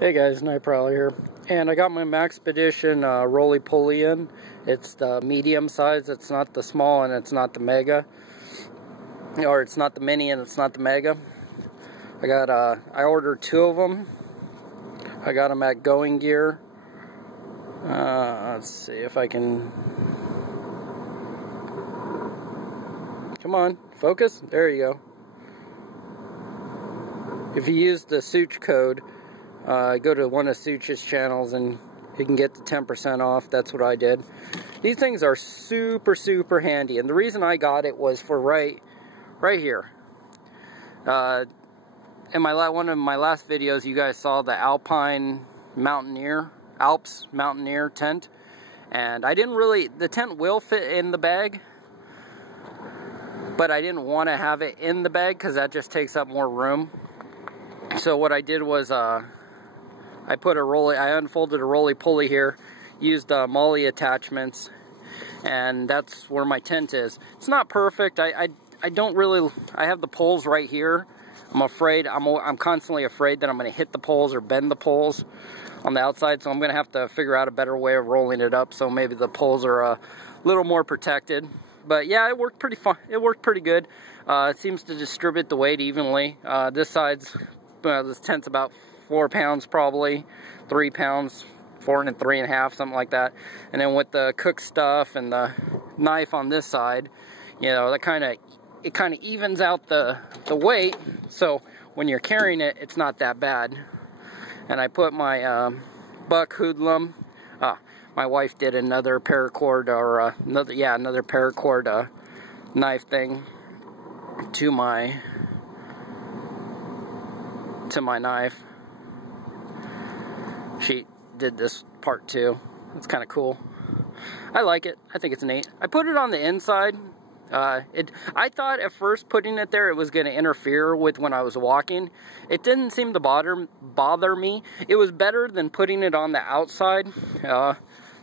Hey guys, Night Prowler here, and I got my Maxpedition rolly-poly in. It's the medium size, it's not the small and it's not the mega, or it's not the mini and it's not the mega. I ordered 2 of them. I got them at Going Gear. Let's see if I can, come on, focus, there you go. If you use the Such code, go to one of Such's channels and you can get the 10% off. That's what I did. These things are super handy, and the reason I got it was for right here. In one of my last videos, you guys saw the Alps Mountaineer tent, and the tent will fit in the bag, but I didn't want to have it in the bag because that just takes up more room. So what I did was I unfolded a rolly-poly here, used molly attachments, and that's where my tent is. It's not perfect. I have the poles right here. I'm constantly afraid that I'm going to hit the poles or bend the poles on the outside, so I'm going to have to figure out a better way of rolling it up so maybe the poles are a little more protected. But yeah, it worked pretty fun. It worked pretty good. It seems to distribute the weight evenly. This tent's about 4 pounds, probably 3 pounds, 4 and 3.5, something like that. And then with the cook stuff and the knife on this side, you know, it kind of evens out the weight. So when you're carrying it, it's not that bad. And I put my buck hoodlum. My wife did another paracord or another paracord knife thing to my knife. She did this part too. It's kind of cool. I like it. I think it's neat. I put it on the inside. I thought at first putting it there it was going to interfere with when I was walking. It didn't seem to bother me. It was better than putting it on the outside.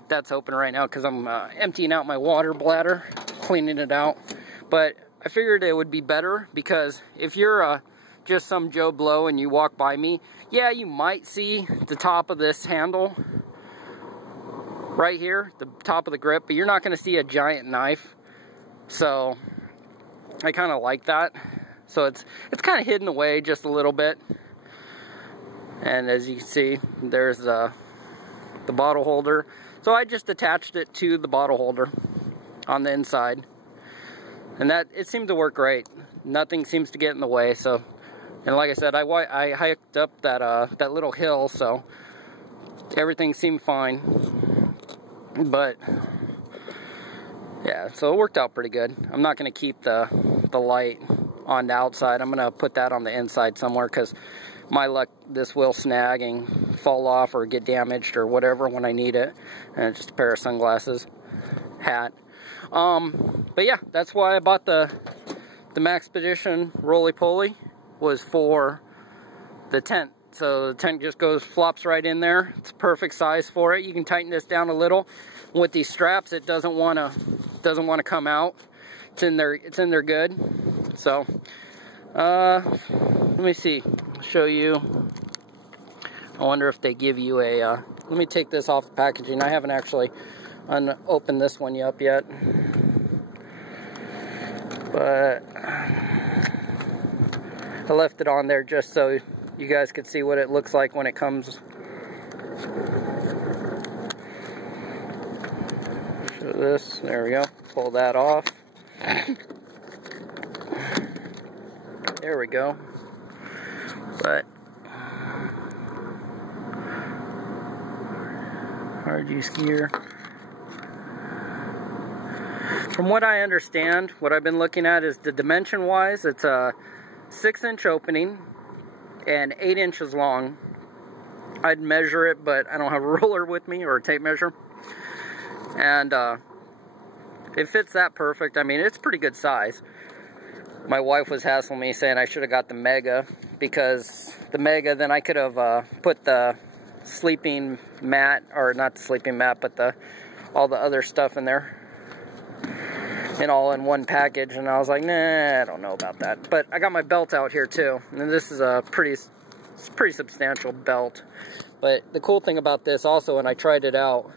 That's open right now because I'm emptying out my water bladder, cleaning it out. But I figured it would be better because if you're just some Joe Blow and you walk by me, yeah, you might see the top of this handle right here, the top of the grip, but you're not going to see a giant knife. So I kind of like that. So it's kind of hidden away just a little bit. And as you can see, there's the bottle holder. So I just attached it to the bottle holder on the inside, and it seemed to work great. Nothing seems to get in the way. So, and like I said, I hiked up that little hill, so everything seemed fine. But yeah, so it worked out pretty good. I'm not going to keep the light on the outside. I'm going to put that on the inside somewhere because my luck, this will snag and fall off or get damaged or whatever when I need it. And it's just a pair of sunglasses, hat. But yeah, that's why I bought the Maxpedition rolly-poly, was for the tent. So the tent just flops right in there. It's perfect size for it. You can tighten this down a little. With these straps, it doesn't want to come out. It's in there good. So let me see. I'll show you. I wonder if they give you a. Let me take this off the packaging. I haven't actually unopened this one up yet, but I left it on there just so you guys could see what it looks like when it comes. Show this. There we go. Pull that off. There we go. But hard use gear. From what I understand, what I've been looking at is the dimension wise, it's a 6-inch opening and 8 inches long. I'd measure it, but I don't have a ruler with me or a tape measure. And it fits that perfect. I mean, it's pretty good size. My wife was hassling me saying I should have got the mega, because the mega, then I could have put the sleeping mat, or not the sleeping mat, but all the other stuff in there, and all in one package. And I was like, nah, I don't know about that. But I got my belt out here too, and this is a pretty It's a pretty substantial belt. But the cool thing about this also, and I tried it out,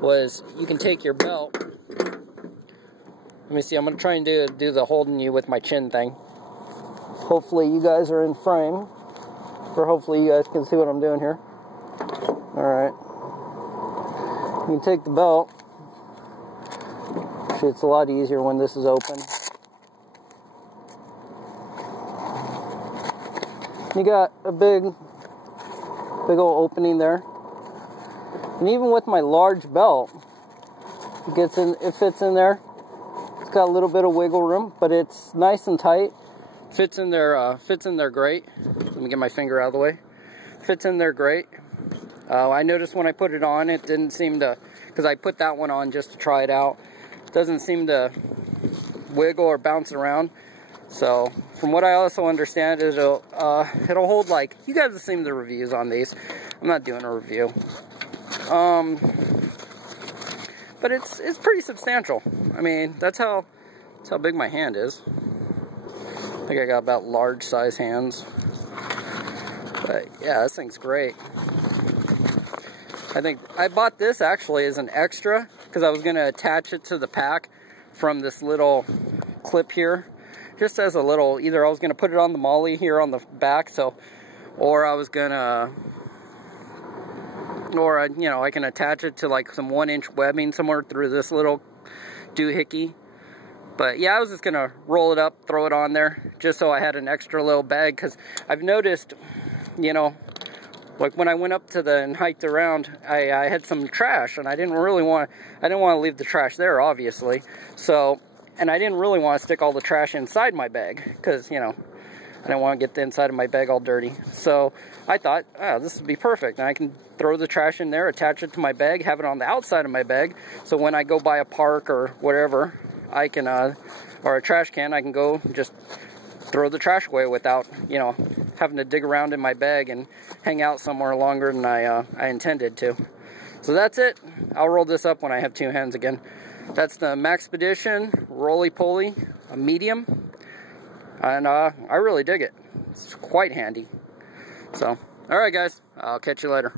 was you can take your belt. Let me see, I'm going to try and do the holding you with my chin thing. Hopefully you guys are in frame, or hopefully you guys can see what I'm doing here. Alright. You can take the belt. Actually, it's a lot easier when this is open. You got a big old opening there. And even with my large belt, it fits in there. It's got a little bit of wiggle room, but it's nice and tight. Fits in there great. Let me get my finger out of the way. Fits in there great. I noticed when I put it on, it didn't seem to, because I put that one on just to try it out. It doesn't seem to wiggle or bounce around. So, from what I also understand, it'll hold, like, you guys have seen the reviews on these. I'm not doing a review. But it's pretty substantial. I mean, that's how big my hand is. I think I got about large size hands. But yeah, this thing's great. I think I bought this actually as an extra because I was going to attach it to the pack from this little clip here. Just as a little, either I was going to put it on the molly here on the back, or I was going to, you know, I can attach it to like some 1-inch webbing somewhere through this little doohickey. But yeah, I was just going to roll it up, throw it on there, just so I had an extra little bag, because I've noticed, you know, like when I went up to and hiked around, I had some trash, and I didn't want to leave the trash there, obviously. So, and I didn't really want to stick all the trash inside my bag, because, you know, I didn't want to get the inside of my bag all dirty. So I thought, oh, this would be perfect. And I can throw the trash in there, attach it to my bag, have it on the outside of my bag, so when I go by a park or whatever, I can, or a trash can, I can go just throw the trash away without, you know, having to dig around in my bag and hang out somewhere longer than I intended to. So that's it. I'll roll this up when I have two hands again. That's the Maxpedition rollypoly, a medium, and I really dig it. It's quite handy. So, alright guys, I'll catch you later.